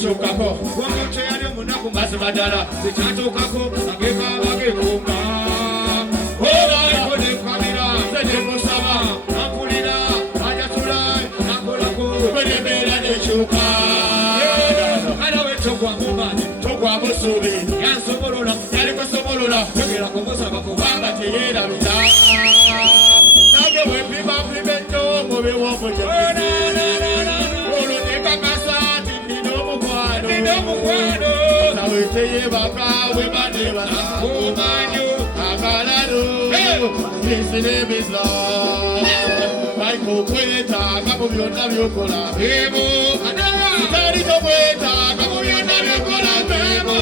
Chokako, wangu chayani munaku masmadala, chachokako, ageka agekuma. Ora ikone kamera, sede musama, nakulira, ajatula, nakolako, berebera nechuka. Ana wechokwa mumani, chokwa musubi, yansomolola, yaliko somolola, yogera kumusaba kubanga teyera bita. Nage wepima pimento, mobe womoja. Teye baka we badela kumanyo agalado his name is Lord Michael Kweta kabo byonna byokola bebo tali tokweta kabo byonna byokola bebo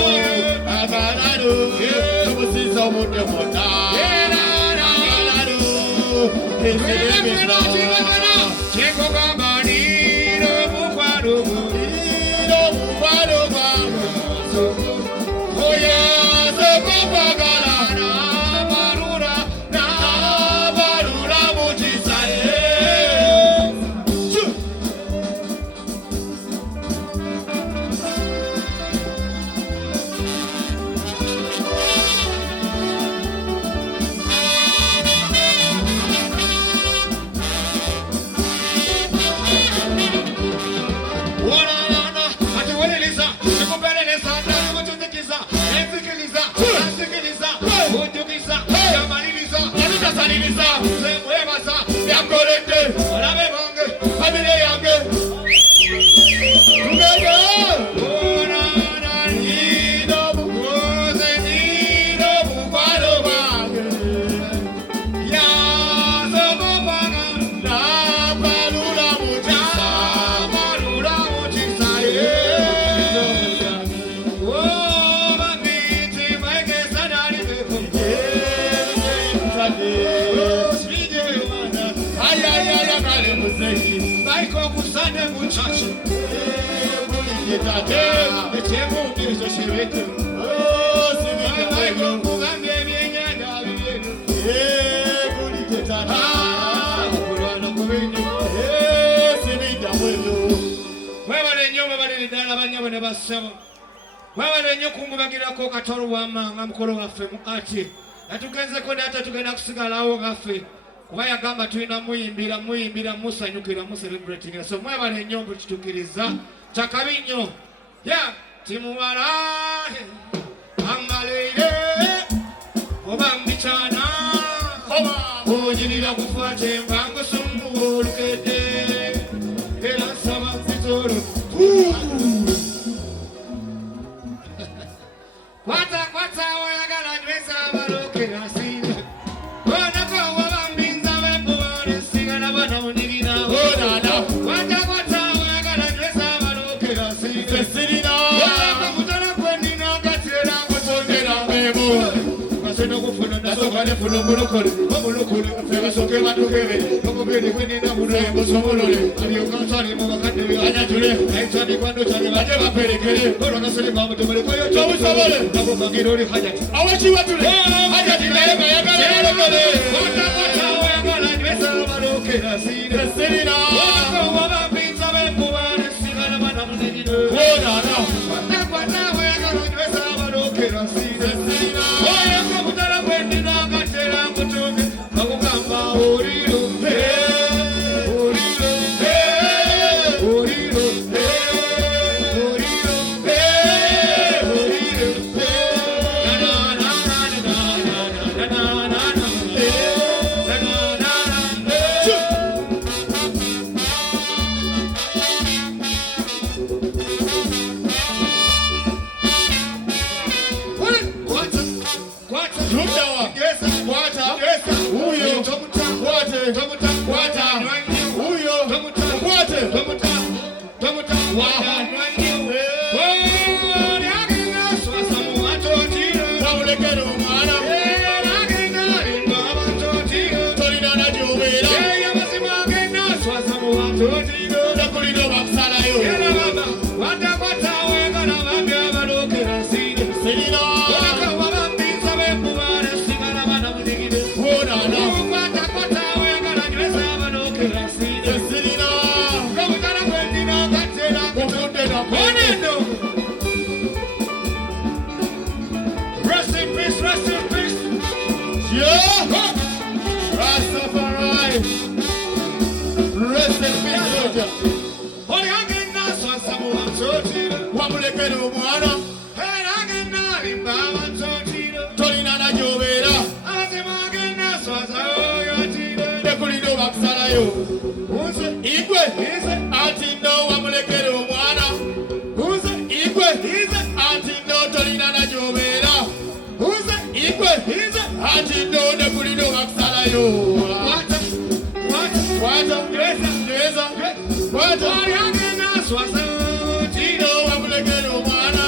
agalado tubusiza omuntu monna agalado his name is Lord cheko gambani no mukwano Wabale nnyo kungubagirako katolo wamanga mukolo waffe mu ati natugenzeko nate tugenda kusigalawo ngaffe kuba yagamba tulina muyimbira musanyukira muselebratinga so mwebale nnyo mbukitukiriza kyakabi nnyo ya timuwala angaleire oba mbikyana onyirira kufuate mbango sumbu olukede era nsaba nzitolo Kwata oyagala nyweza abalokera singa Onako wabambinza bembuwale singa nabana munirina Kwata oyagala nyweza abalokera singa Onako kutana kwenina katera kutondera mebo Kaseno kufuna nasoka nefuna omulokole Omulokole fegasoke batukere Okubiri kwenina murembo somolole Aliyokansani mubakande anyajule Aitani kwando chane baje baperekere Olakasele bamutumele koyo chobusobole Nabo magiroli hajati Awachi watule Hajati na yega yagale Kwata oyagala nyweza abalokera singa Onako wabambinza bembuwale singa nabana munirina Kwata oyagala nyweza abalokera singa Don't Rest in peace, rest in peace. Yeah. Rastafari. Rest in peace, soldier. Holy agenda, so someone so cheap. Wamulekere omwana. Hey, agenda, limba, so cheap. Tolina na jobera. Agenda, so cheap. Tekulino bakusalayo. Who's it? Igwe. Is it? Ati no wamulekere omwana. Who's it? Igwe. Is it? Ati no tolina na jobera. Who's it? Igwe. Is it? Ati no tekulino bakusalayo. What? What? Yes. What? Holy agenda, so cheap. Tino wamulekere omwana.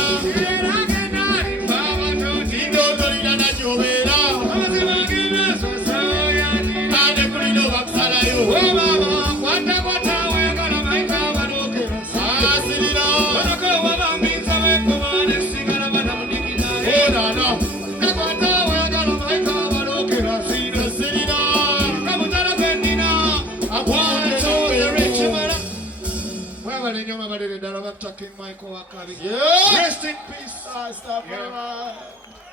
Agenda, limba, so cheap. Tino tolina na jobera. Agenda, so cheap. Ate kulino bakusalayo. Oh, Baba, kwata, we're gonna make our look. Asilina. Hey, Onana. Yeah. Rest in peace. Stop.